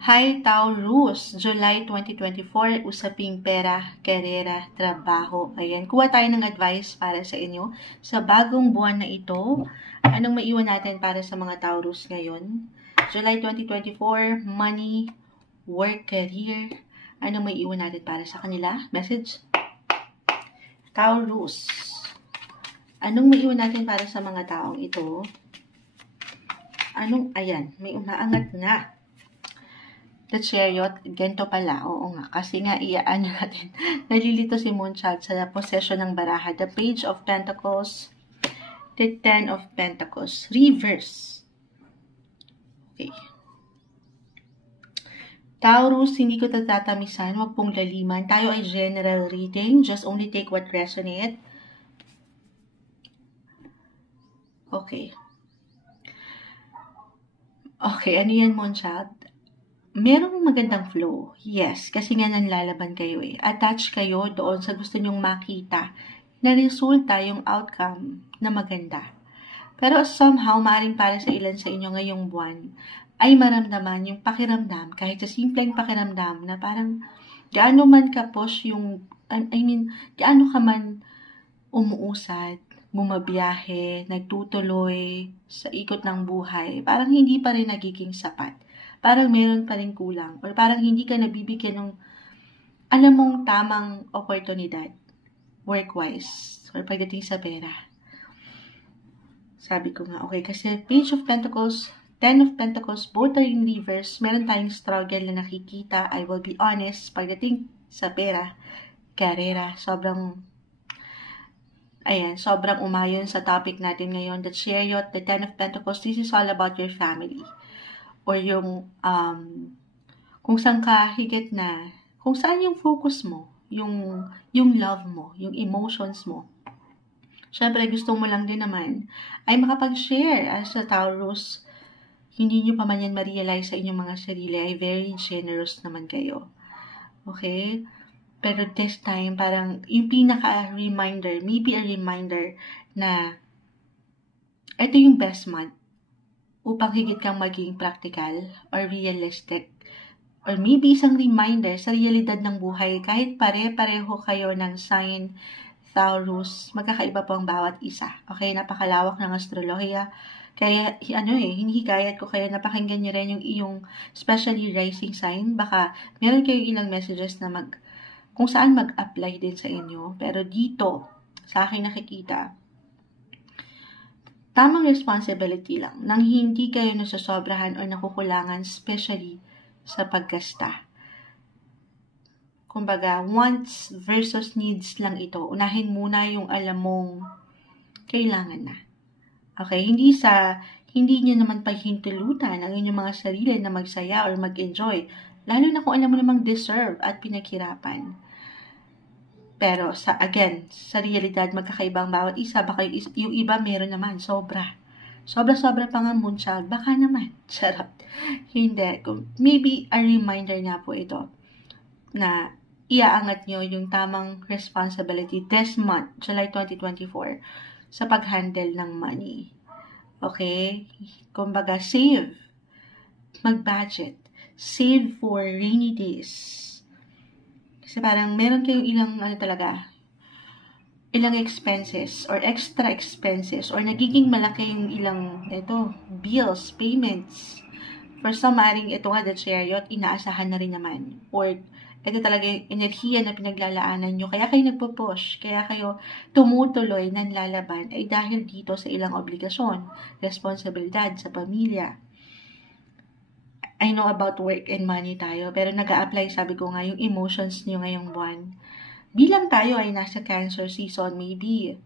Hi Taurus, July 2024, usaping pera, karera, trabaho. Ayan, kuha tayo ng advice para sa inyo sa bagong buwan na ito. Anong maiwan natin para sa mga Taurus ngayon? July 2024, money, work, career. Anong maiwan natin para sa kanila? Message? Taurus, anong maiwan natin para sa mga taong ito? Ayan, may umaangat na. The Chariot, ganito pala, oo nga, kasi nga iyaano natin, nalilito si Moonchild sa possession ng baraha, the Page of Pentacles, the Ten of Pentacles, reverse. Okay. Taurus, hindi ko tatatamisan, wag pong laliman, tayo ay general reading, just only take what resonate. Okay. Okay, ano yan Moonchild? Merong magandang flow. Yes, kasi nga nanlalaban kayo eh. Attach kayo doon sa gusto nyong makita na resulta yung outcome na maganda. Pero somehow, maaaring para sa ilan sa inyo ngayong buwan, ay maramdaman yung pakiramdam, kahit sa simpleng pakiramdam na parang gaano man ka-push yung, gaano ka man umuusad, bumabiyahe, nagtutuloy sa ikot ng buhay, parang hindi pa rin nagiging sapat. Parang meron pa rin kulang or parang hindi ka nabibigyan ng alam mong tamang oportunidad work-wise or pagdating sa pera. Sabi ko nga, okay, kasi Page of Pentacles, Ten of Pentacles, both are in reverse. Meron tayong struggle na nakikita. I will be honest, pagdating sa pera, karera, sobrang umayon sa topic natin ngayon. The Chariot, the Ten of Pentacles, this is all about your family. Or yung, kung saan ka higit na, kung saan yung focus mo, yung love mo, yung emotions mo. Siyempre, gusto mo lang din naman ay makapag-share as a Taurus. Hindi nyo pa man yan ma-realize sa inyong mga sarili, ay very generous naman kayo. Okay? Pero this time, parang yung pinaka-reminder, maybe a reminder na ito yung best month upang higit kang maging practical or realistic. Or maybe isang reminder sa realidad ng buhay, kahit pare-pareho kayo ng sign Taurus, magkakaiba po ang bawat isa. Okay, napakalawak ng astrolohiya. Kaya, hinihikayat ko kaya napakinggan nyo rin yung iyong especially rising sign. Baka meron kayong ilang messages na kung saan mag-apply din sa inyo. Pero dito, sa akin nakikita, tamang responsibility lang nang hindi kayo nasasobrahan o nakukulangan, especially sa paggasta. Kumbaga, wants versus needs lang ito. Unahin muna yung alam mong kailangan na. Okay? Hindi nyo naman paghintulutan ang inyong mga sarili na magsaya or mag-enjoy. Lalo na kung alam mo namang deserve at pinaghirapan. Pero, sa realidad, magkakaibang bawat isa. Baka yung iba meron naman, sobra. Sobra-sobra pa nga Moonchild. Baka naman. Sarap. Hindi. Maybe a reminder nga po ito na iaangat nyo yung tamang responsibility this month, July 2024, sa pag-handle ng money. Okay? Kumbaga, save. Mag-budget. Save for rainy days. Kasi parang meron kayong ilang expenses or extra expenses or nagiging malaki yung ilang bills, payments. For some, maaaring ito nga, the Chariot, inaasahan na rin naman. Or ito talaga yung enerhiya na pinaglalaanan nyo. Kaya kayo nagpo-push, kaya kayo tumutuloy ng lalaban ay dahil dito sa ilang obligasyon, responsibilidad sa pamilya. I know about work and money tayo, pero nag-a-apply, sabi ko nga, yung emotions nyo ngayong buwan. Bilang tayo ay nasa Cancer season, maybe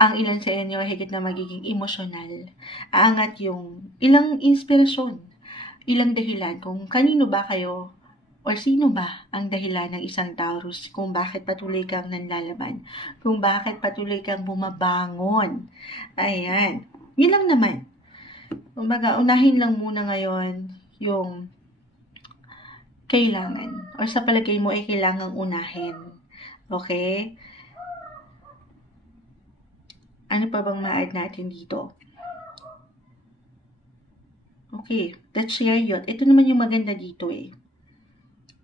ang ilan sa inyo ay higit na magiging emosyonal. Aangat yung ilang inspirasyon, ilang dahilan kung kanino ba kayo or sino ba ang dahilan ng isang Taurus kung bakit patuloy kang nanlalaban, kung bakit patuloy kang bumabangon. Ayan. Yun lang naman. Kumbaga, unahin lang muna ngayon yung kailangan or sa palagay mo ay kailangang unahin. Okay? Ano pa bang ma-add natin dito? Okay, the chariot. Ito naman yung maganda dito eh.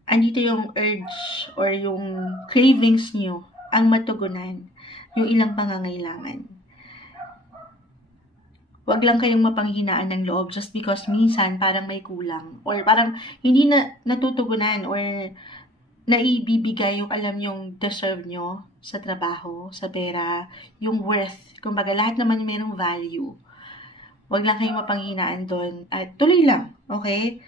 Andito yung urge or yung cravings nyo ang matugunan, yung ilang pangangailangan. Huwag lang kayong mapanghinaan ng loob just because minsan parang may kulang or parang hindi na natutugunan or naibibigay yung alam yung deserve nyo sa trabaho, sa pera, yung worth. Kumbaga, lahat naman merong value. Huwag lang kayong mapanghinaan doon at tuloy lang, okay?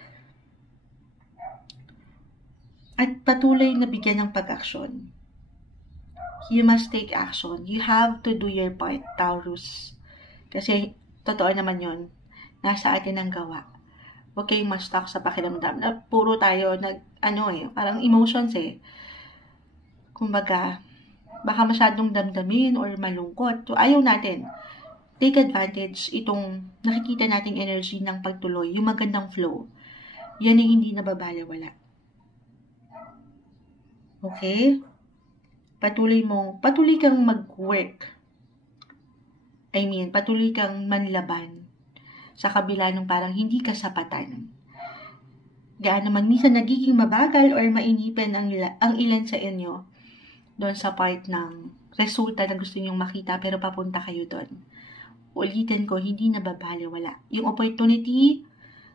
At patuloy na bigyan ng pag-aksyon. You must take action. You have to do your part, Taurus. Kasi, totoo naman yun. Nasa atin ang gawa. Huwag kayong ma-stuck sa pakiramdam na puro tayo parang emotions eh. Kumbaga, baka masyadong damdamin or malungkot. So, ayaw natin. Take advantage itong nakikita nating energy ng pagtuloy, yung magandang flow. Yan ay hindi nababalewala. Okay? Patuloy kang mag-work. Patuloy kang manlaban sa kabila ng parang hindi kasapatan. Gaano man minsan nagiging mabagal or mainipin ang ilan sa inyo doon sa part ng resulta na gusto nyong makita pero papunta kayo doon. Ulitin ko, hindi nababaliwala. Yung opportunity,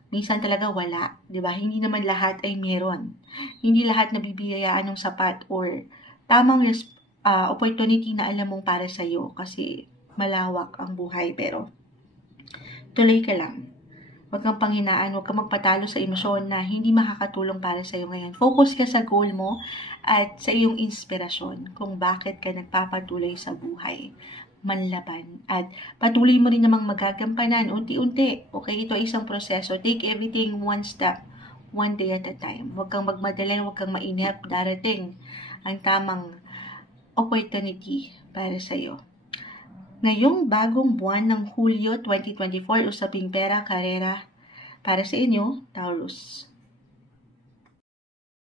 minsan talaga wala. Diba? Hindi naman lahat ay meron. Hindi lahat nabibigayaan ng sapat or tamang opportunity na alam mong para sa'yo kasi malawak ang buhay. Pero tuloy ka lang. Huwag kang panghinaan, huwag kang magpatalo sa emosyon na hindi makakatulong para sa'yo ngayon. Focus ka sa goal mo at sa iyong inspirasyon kung bakit ka nagpapatuloy sa buhay. Manlaban. At patuloy mo rin namang magagampanan unti-unti. Okay, ito ay isang proseso. Take everything one step, one day at a time. Huwag kang magmadali, huwag kang mainip. Darating ang tamang opportunity para sa'yo. Ngayong bagong buwan ng Hulyo 2024, usaping pera, karera, para sa inyo, Taurus.